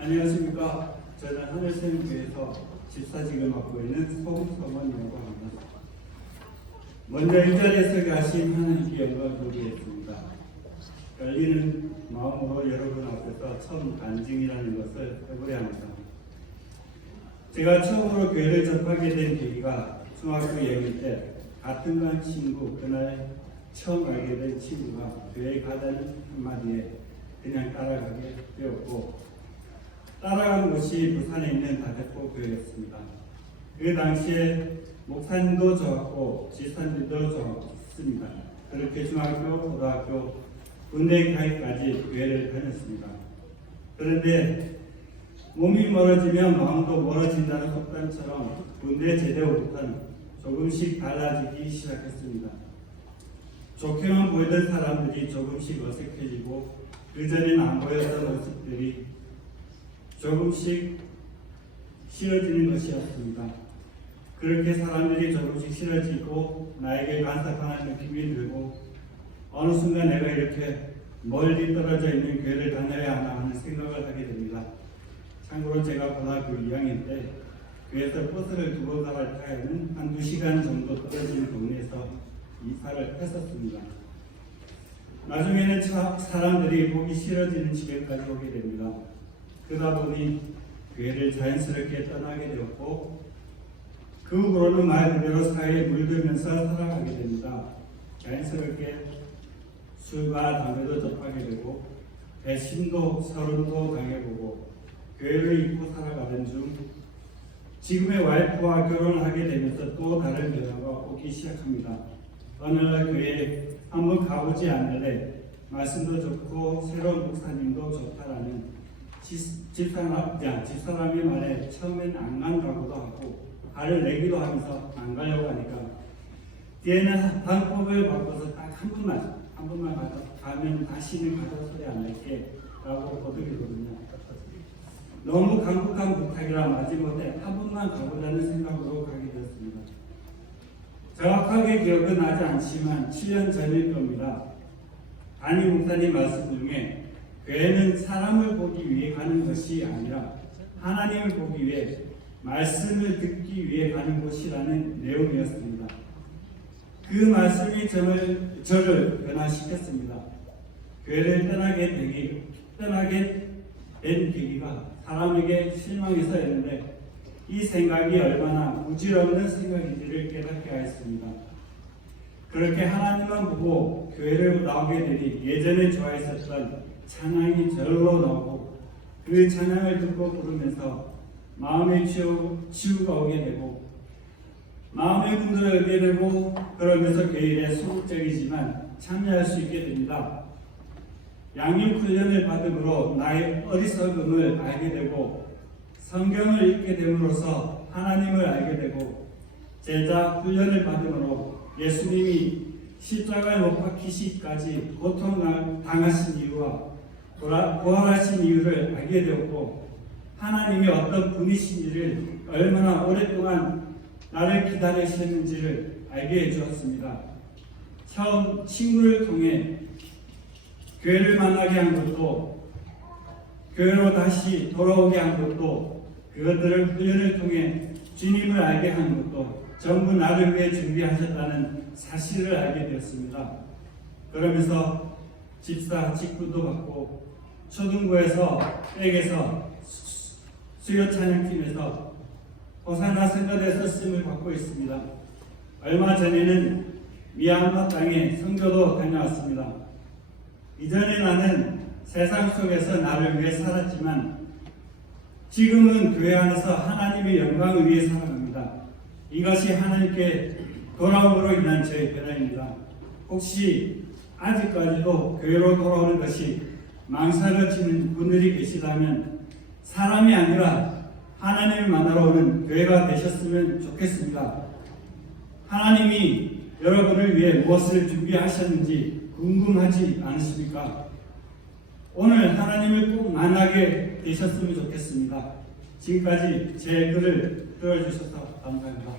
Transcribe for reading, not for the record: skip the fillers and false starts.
안녕하십니까. 저는 하늘샘교회에서 집사직을 맡고 있는 송성원이라고 합니다. 먼저 이 자리에 서게 하신 하나님께 영광을 돌리겠습니다. 열리는 마음으로 여러분 앞에서 처음 간증이라는 것을 해보려 합니다. 제가 처음으로 교회를 접하게 된 계기가 중학교 2학년 때 같은 반 친구, 그날 처음 알게 된 친구가 교회에 가자는 한마디에 그냥 따라가게 되었고, 따라간 곳이 부산에 있는 다대포 교회였습니다. 그 당시에 목사님도 좋았고 집사님도 좋았습니다. 그렇게 중학교, 고등학교, 군대 가기까지 교회를 다녔습니다. 그런데 몸이 멀어지면 마음도 멀어진다는 속담처럼 군대 제대 후부터는 조금씩 달라지기 시작했습니다. 좋게만 보이던 사람들이 조금씩 어색해지고 그전에는 안 보였던 모습들이 조금씩 싫어지는 것이었습니다. 그렇게 사람들이 조금씩 싫어지고 나에게 간섭하는 느낌이 들고 어느 순간 내가 이렇게 멀리 떨어져 있는 교회를 다녀야 하나 하는 생각을 하게 됩니다. 참고로 제가 고등학교 2학년 때 교회에서 버스를 2번 갈아타야하는 한 2시간 정도 떨어진 동네에서 이사를 했었습니다. 나중에는 사람들이 보기 싫어지는 지경까지 오게 됩니다. 그러다 보니 교회를 자연스럽게 떠나게 되었고, 그 후로는 말 그대로 사회에 물들면서 살아가게 됩니다. 자연스럽게 술과 담배도 접하게 되고 배신도 서른도 당해보고 교회를 잊고 살아가던 중 지금의 와이프와 결혼을 하게 되면서 또 다른 변화가 오기 시작합니다. 어느 날 교회에 한번 가보지 않을래 말씀도 좋고 새로운 목사님도 좋다라는 집사람의 말에 처음엔 안 간다고도 하고 발을 내기도 하면서 안 가려고 하니까 뒤에는 방법을 바꿔서 딱 한 번만 가면 다시는 가서 소리 안 낼게 라고 거두기거든요. 너무 강력한 부탁이라 마지못해 한 번만 가보자는 생각으로 가게 되었습니다. 정확하게 기억은 나지 않지만 7년 전일 겁니다. 담임 목사님 말씀 중에 교회는 사람을 보기 위해 가는 것이 아니라 하나님을 보기 위해 말씀을 듣기 위해 가는 곳이라는 내용이었습니다. 그 말씀이 저를 변화시켰습니다. 교회를 떠나게 된 계기가 사람에게 실망해서였는데 이 생각이 얼마나 부질없는 생각인지를 깨닫게 하였습니다. 그렇게 하나님만 보고 교회를 나오게 되니 예전에 좋아했었던 찬양이 절로 나오고 그 찬양을 듣고 부르면서 마음의 치유가 오게 되고 마음의 문을 열게 되고 그러면서 교회에 소극적이지만 참여할 수 있게 됩니다. 양육훈련을 받음으로 나의 어리석음을 알게 되고 성경을 읽게 됨으로써 하나님을 알게 되고 제자 훈련을 받음으로 예수님이 십자가에 못 박히시기까지 고통당하신 이유와 부활하신 이유를 알게 되었고 하나님이 어떤 분이신지를 얼마나 오랫동안 나를 기다리셨는지를 알게 해주었습니다. 처음 친구를 통해 교회를 만나게 한 것도 교회로 다시 돌아오게 한 것도 그것들을 훈련을 통해 주님을 알게 한 것도 전부 나를 위해 준비하셨다는 사실을 알게 되었습니다. 그러면서 집사 직분도 받고 초등부에서 백에서 수요 찬양팀에서 호사나 선거대에서 쓰임을 받고 있습니다. 얼마 전에는 미얀마 땅에 선교도 다녀왔습니다. 이전에 나는 세상 속에서 나를 위해 살았지만 지금은 교회 안에서 하나님의 영광을 위해 살아갑니다. 이것이 하나님께 돌아옴으로 인한 저의 변화입니다. 혹시 아직까지도 교회로 돌아오는 것이 망설여지는 분들이 계시다면 사람이 아니라 하나님을 만나러 오는 교회가 되셨으면 좋겠습니다. 하나님이 여러분을 위해 무엇을 준비하셨는지 궁금하지 않으십니까? 오늘 하나님을 꼭 만나게 되셨으면 좋겠습니다. 지금까지 제 글을 들어주셔서 감사합니다.